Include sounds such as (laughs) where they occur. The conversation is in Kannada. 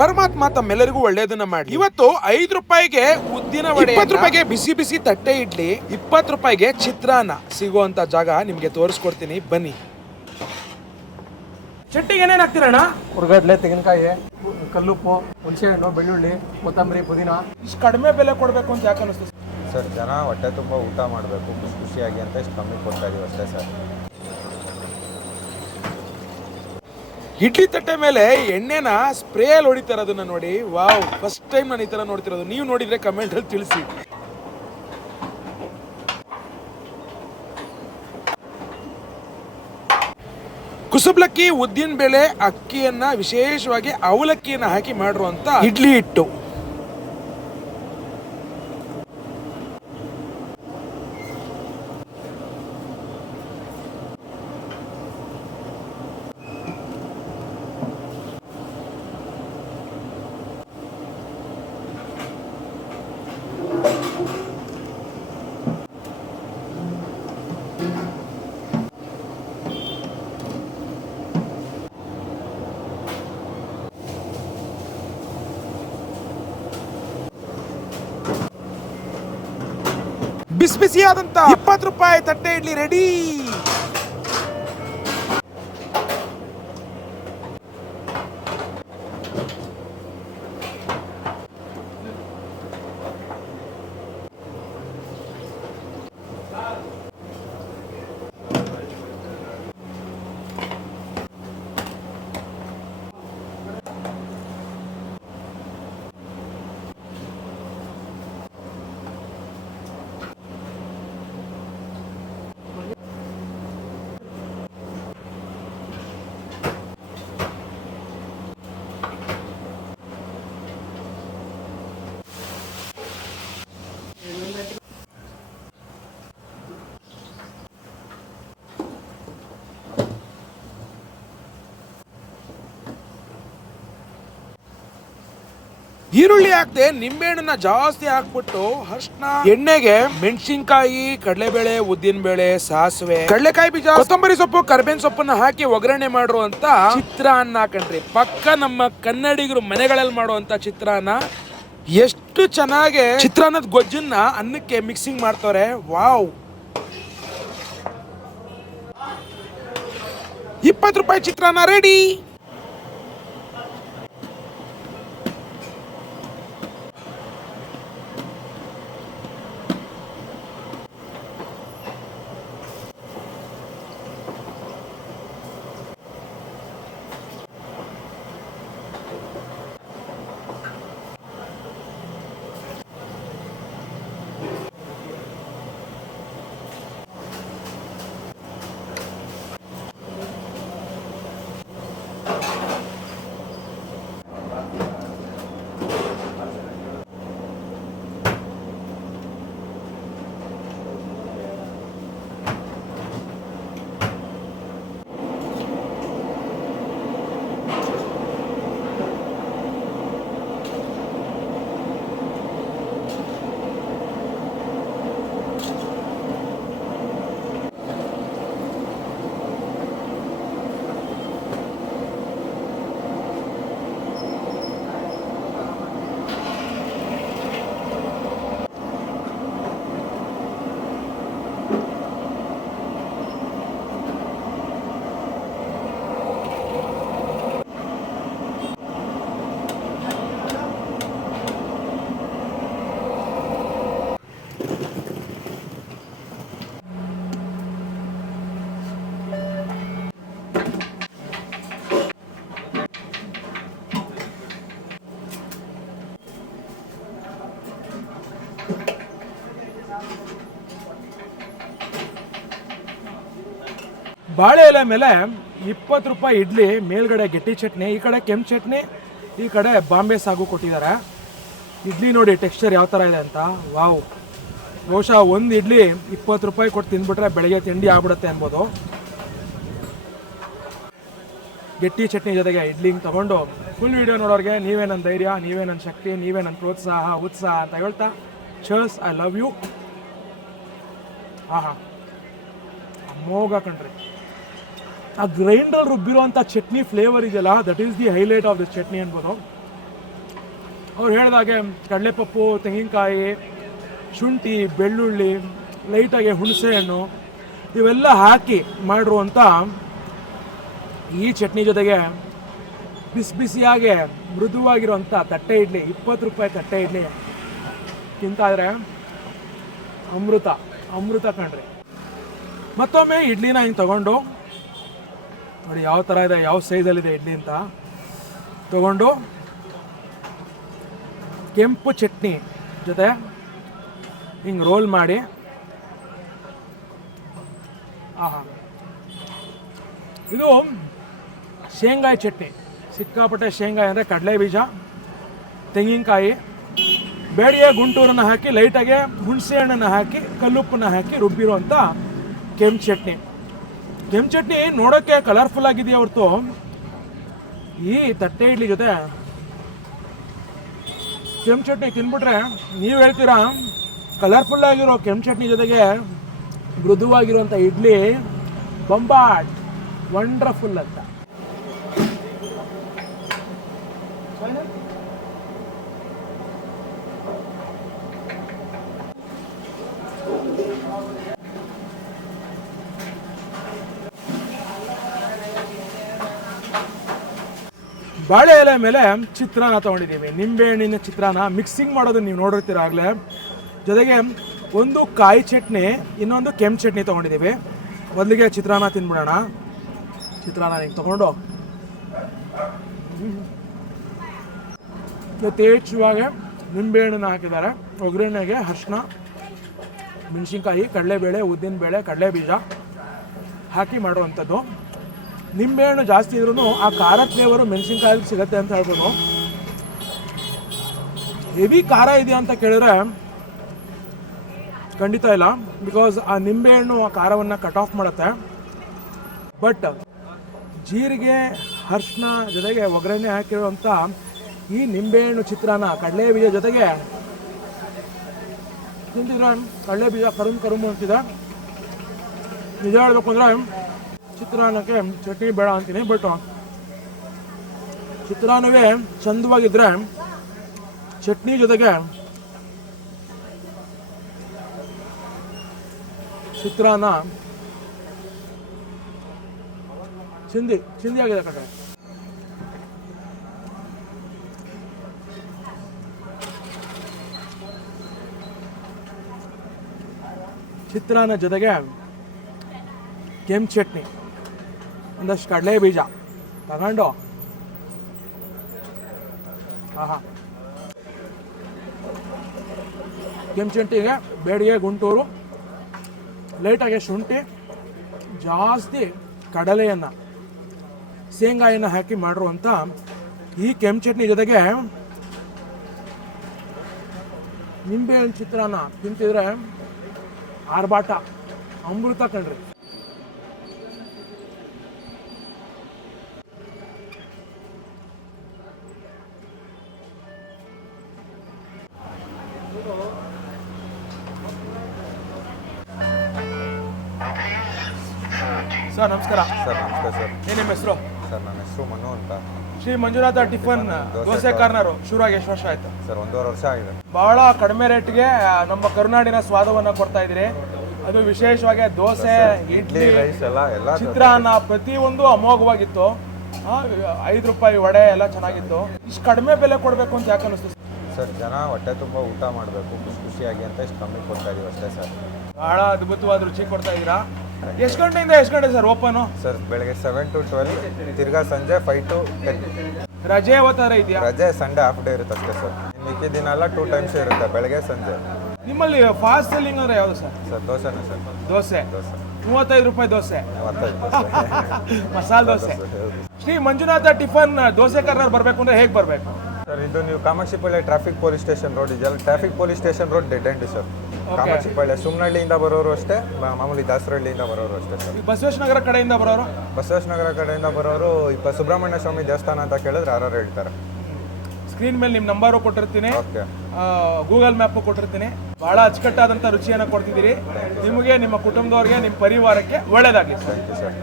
ಪರಮಾತ್ಮ ತಮ್ಮೆಲ್ಲರಿಗೂ ಒಳ್ಳೇದನ್ನ ಮಾಡಿ ಇವತ್ತು ಐದು ರೂಪಾಯಿಗೆ ಉದ್ದಿನ ವಡೆ ಇಪ್ಪತ್ತು ರೂಪಾಯಿಗೆ ಬಿಸಿ ಬಿಸಿ ತಟ್ಟೆ ಇಡ್ಲಿ ಇಪ್ಪತ್ತು ರೂಪಾಯಿಗೆ ಚಿತ್ರಾನ್ನ. ಸಿಗುವಂತ ಜಾಗ ನಿಮ್ಗೆ ತೋರಿಸ್ಕೊಡ್ತೀನಿ. ಬನ್ನಿ. ಚಟ್ಟಿಗೆ ಏನೇನು ಹಾಕ್ತೀರಣ್ಣ? ಹುರ್ಗಡ್ಲೆ ತೆಂಗಿನಕಾಯಿ ಕಲ್ಲುಪ್ಪು ಹುಣಸೆಹಣ್ಣು ಬೆಳ್ಳುಳ್ಳಿ ಕೊತ್ತಂಬರಿ ಪುದೀನ. ಇಷ್ಟು ಕಡಿಮೆ ಬೆಲೆ ಕೊಡಬೇಕು ಅಂತ ಯಾಕೆ ಅನಿಸ್ತು? ಸರ್ ಜನ ಹೊಟ್ಟೆ ತುಂಬ ಊಟ ಮಾಡಬೇಕು. ಖುಷಿ ಖುಷಿಯಾಗಿ ಅಂತ ಇಷ್ಟು ಕಮ್ಮಿ ಕೊಡ್ತಾ ಇದೀವಿ ಅಷ್ಟೇ ಸರ್. ಇಡ್ಲಿ ತಟ್ಟೆ ಮೇಲೆ ಎಣ್ಣೆನ ಸ್ಪ್ರೇ ಅಲ್ಲಿ ಹೊಡಿತಾರ ಅದನ್ನ ನೋಡಿ. ವಾವ್ ಫಸ್ಟ್ ಟೈಮ್ ನಾನು ಈ ತರ ನೋಡ್ತಿರೋದು. ನೀವು ನೋಡಿದ್ರೆ ಕಮೆಂಟ್ ಅಲ್ಲಿ ತಿಳಿಸಿ. ಕುಸುಬ್ಲಕ್ಕಿ, ಉದ್ದಿನ ಬೇಳೆ, ಅಕ್ಕಿಯನ್ನ ವಿಶೇಷವಾಗಿ ಅವಲಕ್ಕಿಯನ್ನ ಹಾಕಿ ಮಾಡಿರುವಂತ ಇಡ್ಲಿ ಹಿಟ್ಟು. ಬಿಸಿ ಬಿಸಿಯಾದಂತ ಇಪ್ಪತ್ತು ರೂಪಾಯಿ ತಟ್ಟೆ ಇಡ್ಲಿ ರೆಡಿ ಈರುಳ್ಳಿ ಹಾಕ್ದೆ ನಿಂಬೆಹಣ್ಣನ್ನ ಜಾಸ್ತಿ ಹಾಕ್ಬಿಟ್ಟು ಅರ್ಶನ ಎಣ್ಣೆಗೆ ಮೆಣಸಿನ್ಕಾಯಿ, ಕಡಲೆಬೇಳೆ ಉದ್ದಿನ ಬೇಳೆ ಸಾಸಿವೆ, ಕಡಲೆಕಾಯಿ ಬೀಜ, ಕೊತ್ತಂಬರಿ ಸೊಪ್ಪು ಕರ್ಬೇನ್ ಸೊಪ್ಪನ್ನ ಹಾಕಿ ಒಗ್ಗರಣೆ ಮಾಡಿರುವಂತ ಚಿತ್ರಾನ್ನ ಕಣ್ರಿ ಪಕ್ಕ ನಮ್ಮ ಕನ್ನಡಿಗರು ಮನೆಗಳಲ್ಲಿ ಮಾಡುವಂತ ಚಿತ್ರಾನ್ನ. ಎಷ್ಟು ಚೆನ್ನಾಗಿ ಚಿತ್ರಾನ್ನದ ಗೊಜ್ಜನ್ನ ಅನ್ನಕ್ಕೆ ಮಿಕ್ಸಿಂಗ್ ಮಾಡ್ತಾರೆ ವಾವ್. ಇಪ್ಪತ್ತು ರೂಪಾಯಿ ಚಿತ್ರಾನ್ನ ರೆಡಿ ಬಾಳೆ ಎಲೆ ಮೇಲೆ ಇಪ್ಪತ್ತು ರೂಪಾಯಿ ಇಡ್ಲಿ, ಮೇಲ್ಗಡೆ ಗೆಟ್ಟಿ ಚಟ್ನಿ, ಈ ಕಡೆ ಕೆಂಪು ಚಟ್ನಿ, ಈ ಕಡೆ ಬಾಂಬೆ ಸಾಗು ಕೊಟ್ಟಿದ್ದಾರೆ. ಇಡ್ಲಿ ನೋಡಿ ಟೆಕ್ಸ್ಚರ್ ಯಾವ ಥರ ಇದೆ ಅಂತ. ವಾವ್. ಬಹುಶಃ ಒಂದು ಇಡ್ಲಿ ಇಪ್ಪತ್ತು ರೂಪಾಯಿ ಕೊಟ್ಟು ತಿಂದ್ಬಿಟ್ರೆ ಬೆಳಗ್ಗೆ ತಿಂಡಿ ಆಗ್ಬಿಡುತ್ತೆ ಅನ್ಬೋದು. ಗೆಟ್ಟಿ ಚಟ್ನಿ ಜೊತೆಗೆ ಇಡ್ಲಿ ತೊಗೊಂಡು ಫುಲ್ ವಿಡಿಯೋ ನೋಡೋರಿಗೆ ನೀವೇ ನನ್ನ ಧೈರ್ಯ, ನೀವೇ ನನ್ನ ಶಕ್ತಿ, ನೀವೇ ನನ್ನ ಪ್ರೋತ್ಸಾಹ, ಉತ್ಸಾಹ ಅಂತ ಹೇಳ್ತಾ ಚರ್ಸ್ ಐ ಲವ್ ಯು ಹಾಂ ಹಾಂ ಅಮೋಘ ಕಣ್ರಿ. ಆ ಗ್ರೈಂಡರ್ ರುಬ್ಬಿರುವಂಥ ಚಟ್ನಿ ಫ್ಲೇವರ್ ಇದೆಯಲ್ಲ that is the highlight of the chutney ಅನ್ಬೋದು. ಅವ್ರು ಹೇಳಿದಾಗೆ ಕಡಲೆಪಪ್ಪು, ತೆಂಗಿನಕಾಯಿ, ಶುಂಠಿ, ಬೆಳ್ಳುಳ್ಳಿ ಲೈಟಾಗಿ ಹುಣಸೆಹಣ್ಣು, ಇವೆಲ್ಲ ಹಾಕಿ ಮಾಡಿರುವಂಥ ಈ ಚಟ್ನಿ ಜೊತೆಗೆ ಬಿಸಿ ಬಿಸಿಯಾಗೆ ಮೃದುವಾಗಿರುವಂಥ ತಟ್ಟೆ ಇಡ್ಲಿ, ಇಪ್ಪತ್ತು ರೂಪಾಯಿ ತಟ್ಟೆ ಇಡ್ಲಿ. ತಿಂತಾದರೆ ಅಮೃತ ಅಮೃತ ಕಣ್ರಿ. ಮತ್ತೊಮ್ಮೆ ಇಡ್ಲಿನ ಹಿಂಗೆ ತಗೊಂಡು ನೋಡಿ, ಯಾವ ಥರ ಇದೆ, ಯಾವ ಸೈಜಲ್ಲಿದೆ ಇಡ್ಲಿ ಅಂತ. ತಗೊಂಡು ಕೆಂಪು ಚಟ್ನಿ ಜೊತೆ ಹಿಂಗೆ ರೋಲ್ ಮಾಡಿ. ಆಹಾ. ಇದು ಶೇಂಗಾಯಿ ಚಟ್ನಿ. ಸಿಕ್ಕಾಪಟ್ಟೆ ಶೇಂಗಾಯಿ ಅಂದರೆ ಕಡಲೆ ಬೀಜ, ತೆಂಗಿನಕಾಯಿ, ಬೇಡಿಯ ಗುಂಟೂರನ್ನು ಹಾಕಿ ಲೈಟಾಗೆ ಹುಣಸೆ ಹಣ್ಣನ್ನು ಹಾಕಿ, ಕಲ್ಲುಪ್ಪನ್ನು ಹಾಕಿ ರುಬ್ಬಿರುವಂಥ ಕೆಂಪು ಚಟ್ನಿ. ಕೆಂಪು ಚಟ್ನಿ ನೋಡೋಕ್ಕೆ ಕಲರ್ಫುಲ್ ಆಗಿದೆಯಾ ಹೊರತು? ಈ ತಟ್ಟೆ ಇಡ್ಲಿ ಜೊತೆ ಕೆಂಪು ಚಟ್ನಿ ತಿನ್ಬಿಟ್ರೆ ನೀವು ಹೇಳ್ತೀರಾ? ಕಲರ್ಫುಲ್ ಆಗಿರೋ ಕೆಂಪು ಚಟ್ನಿ ಜೊತೆಗೆ ಮೃದುವಾಗಿರುವಂಥ ಇಡ್ಲಿ ಬೊಂಬಾಟ್ ವಂಡರ್ಫುಲ್ ಅಂತ. ಬಾಳೆ ಎಲೆ ಮೇಲೆ ಚಿತ್ರಾನ್ನ ತೊಗೊಂಡಿದ್ದೀವಿ. ನಿಂಬೆಹಣ್ಣಿನ ಚಿತ್ರಾನ್ನ ಮಿಕ್ಸಿಂಗ್ ಮಾಡೋದನ್ನ ನೀವು ನೋಡಿರ್ತೀರ ಆಗಲೇ. ಜೊತೆಗೆ ಒಂದು ಕಾಯಿ ಚಟ್ನಿ, ಇನ್ನೊಂದು ಕೆಂಪು ಚಟ್ನಿ ತೊಗೊಂಡಿದ್ದೀವಿ. ಮೊದಲಿಗೆ ಚಿತ್ರಾನ್ನ ತಿನ್ಬಿಡೋಣ. ಚಿತ್ರಾನ್ನ ನೀವು ತೊಗೊಂಡು. ಯಥೇಚ್ಛವಾಗಿ ನಿಂಬೆಹಣ್ಣನ್ನು ಹಾಕಿದ್ದಾರೆ. ಒಗ್ಗರಣೆಗೆ ಅರ್ಶಿನ, ಮೆಣಸಿನ್ಕಾಯಿ, ಕಡಲೆಬೇಳೆ ಉದ್ದಿನ ಬೇಳೆ ಕಡಲೆ ಬೀಜ ಹಾಕಿ ಮಾಡುವಂಥದ್ದು. ನಿಂಬೆಹಣ್ಣು ಜಾಸ್ತಿ ಇದ್ರೂ ಆ ಖಾರ ಫ್ಲೇವರು ಮೆಣಸಿನ್ಕಾಯಿ ಸಿಗತ್ತೆ ಅಂತ ಹೇಳ್ಬೋದು. ಹೆವಿ ಖಾರ ಇದೆಯಾ ಅಂತ ಕೇಳಿದ್ರೆ ಖಂಡಿತ ಇಲ್ಲ ಬಿಕಾಸ್ ಆ ನಿಂಬೆಹಣ್ಣು ಆ ಖಾರವನ್ನು ಕಟ್ ಆಫ್ ಮಾಡುತ್ತೆ. ಬಟ್ ಜೀರಿಗೆ ಅರ್ಶಿನ ಜೊತೆಗೆ ಒಗ್ಗರಣೆ ಹಾಕಿರುವಂಥ ಈ ನಿಂಬೆಹಣ್ಣು ಚಿತ್ರಾನ್ನ ಕಡಲೆ ಬೀಜ ಜೊತೆಗೆ ತಿಂತಿದ್ರೆ ಕಡಲೆ ಬೀಜ ಕರುಮ್ ಕರುಮ್ ಅಂತಿದೆ. ನಿಜ ಹೇಳ್ಬೇಕು ಅಂದರೆ ಚಿತ್ರಾನ್ನಕ್ಕೆ ಚಟ್ನಿ ಬೇಡ ಅಂತೀನಿ ಬಟ್ ಚಿತ್ರಾನ್ನವೇ ಚಂದವಾಗಿದ್ರೆ ಚಟ್ನಿ ಜೊತೆಗೆ ಚಿತ್ರಾನ್ನ ಚಿಂದಿ ಚಿಂದಿ ಆಗಿದೆ ಕಡೆ ಚಿತ್ರಾನ್ನ ಜೊತೆಗೆ ಕೆಂಪು ಚಟ್ನಿ. ಒಂದಷ್ಟು ಕಡಲೆ ಬೀಜ. ತಗೊಂಡು. ಆಹಾ. ಕೆಂಪು ಕೆಂಚುಂಟಿಗೆ ಬೇಡಿಗೆ ಗುಂಟೂರು. ಲೈಟಾಗಿ ಶುಂಠಿ. ಜಾಸ್ತಿ ಕಡಲೆಯನ್ನು, ಶೇಂಗಾಯನ್ನು ಹಾಕಿ ಮಾಡಿರುವಂಥ ಈ ಕೆಂಪು ಚಟ್ನಿ ಜೊತೆಗೆ ನಿಂಬೆಹಣ್ಣು ಚಿತ್ರಾನ್ನ ತಿಂತಿದ್ರೆ ಆರ್ಭಾಟ. ಅಮೃತ ಕಣ್ರಿ. ಸರ್ ನಮಸ್ಕಾರ. ಸರ್ ನಮಸ್ಕಾರ ಸರ್. ಏನ್ ನಿಮ್ಮ ಹೆಸರು? ಸರ್ ನನ್ನ ಹೆಸರು ಮನು ಅಂತ. ಶ್ರೀ ಮಂಜುನಾಥ ಟಿಫನ್ ದೋಸೆ ಶುರು ಶುರುವಾಗಿ ಎಷ್ಟು ವರ್ಷ ಆಯ್ತು? ಸರ್ ಒಂದೂವರೆ ವರ್ಷ ಆಗಿದೆ. ಬಹಳ ಕಡಿಮೆ ರೇಟ್ಗೆ ನಮ್ಮ ಕರುನಾಡಿನ ಸ್ವಾದವನ್ನ ಕೊಡ್ತಾ ಇದ್ದೀರಿ. ಅದು ವಿಶೇಷವಾಗಿ ದೋಸೆ ಇಡ್ಲಿ ರೈಸ್ ಎಲ್ಲ ಎಲ್ಲ ಚಿತ್ರಾನ್ನ ಪ್ರತಿಯೊಂದು ಅಮೋಘವಾಗಿತ್ತು. ಐದು ರೂಪಾಯಿ ವಡೆ ಎಲ್ಲ ಚೆನ್ನಾಗಿತ್ತು. ಇಷ್ಟು ಕಡಿಮೆ ಬೆಲೆ ಕೊಡಬೇಕು ಅಂತ ಯಾಕೆ ಅನಿಸ್ತು? ಸರ್ ಜನ ಹೊಟ್ಟೆ ತುಂಬ ಊಟ ಮಾಡಬೇಕು. ಖುಷಿ ಖುಷಿಯಾಗಿ ಅಂತ ಇಷ್ಟು ಕಮ್ಮಿ ಕೊಡ್ತಾ ಇದೀವಿ ಅಷ್ಟೇ ಸರ್. ಬಹಳ ಅದ್ಭುತವಾದ ರುಚಿ ಕೊಡ್ತಾ ಇದ್ದೀರಾ? ಎಷ್ಟು ಗಂಟೆಯಿಂದ ಎಷ್ಟು ಗಂಟೆ ಸರ್ ಓಪನು ಸರ್ ಬೆಳಗ್ಗೆ ಸೆವೆನ್ ಟು ಟ್ವೆಲ್ ತಿರ್ಗಾ ಸಂಜೆ ಫೈವ್ ಟು ಟೆನ್ ರಜೆ ಯಾವತ್ತಾರ ಇದೆಯಾ? ರಜೆ ಸಂಡೇ ಹಾಫ್ ಡೇ ಇರುತ್ತೆ ಅಷ್ಟೇ ಸರ್. ಮಿಕ್ಕಿ ದಿನ ಎಲ್ಲ ಟೂ ಟೈಮ್ಸ್ ಇರುತ್ತೆ ಬೆಳಗ್ಗೆ ಸಂಜೆ. ನಿಮ್ಮಲ್ಲಿ ಫಾಸ್ಟ್ ಸೆಲ್ಲಿಂಗ್ ಅಂದ್ರೆ ಯಾವುದು ಸರ್? ಸರ್ ದೋಸೆನೇ ಸರ್? ದೋಸೆ. ದೋಸೆ. ಮೂವತ್ತೈದು ರೂಪಾಯಿ ದೋಸೆ. (laughs) ಮಸಾಲೆ ದೋಸೆ. ಶ್ರೀ ಮಂಜುನಾಥ ಟಿಫನ್ ದೋಸೆ ಕಾರ್ನರ್ ಬರಬೇಕು ಅಂದ್ರೆ ಹೇಗೆ ಬರಬೇಕು? ಸರ್ ಇದು ನೀವು Kamakshipalya traffic police station road ಇದೆಯಲ್ಲ traffic police station road dead end sir. Kamakshipalya ಸುಮ್ನಹಳ್ಳಿಯಿಂದ ಬರೋರು ಅಷ್ಟೇ ಮಾಮೂಲಿ ದಾಸರಹಳ್ಳಿಯಿಂದ ಬರೋರು ಅಷ್ಟೇ ಸರ್. ಬಸವೇಶ್ವರ ನಗರ ಕಡೆಯಿಂದ ಬರೋರು? ಬಸವೇಶ್ವರ ಕಡೆಯಿಂದ ಬರೋರು ಇಪ್ಪ ಸುಬ್ರಹ್ಮಣ್ಯ ಸ್ವಾಮಿ ದೇವಸ್ಥಾನ ಅಂತ ಕೇಳಿದ್ರೆ ಆರಾರು ಹೇಳ್ತಾರೆ. ಸ್ಕ್ರೀನ್ ಮೇಲೆ ನಿಮ್ಮ ನಂಬರು ಕೊಟ್ಟಿರ್ತೀನಿ. ಓಕೆ. ಗೂಗಲ್ ಮ್ಯಾಪ್ ಕೊಟ್ಟಿರ್ತೀನಿ. ಬಹಳ ಅಚ್ಚುಕಟ್ಟಾದಂಥ ರುಚಿಯನ್ನು ಕೊಡ್ತಿದ್ದೀರಿ. ನಿಮಗೆ ನಿಮ್ಮ ಕುಟುಂಬದವ್ರಿಗೆ ನಿಮ್ಮ ಪರಿವಾರಕ್ಕೆ ಒಳ್ಳೆಯದಾಗಿತ್ತು ಥ್ಯಾಂಕ್ ಯು ಸರ್.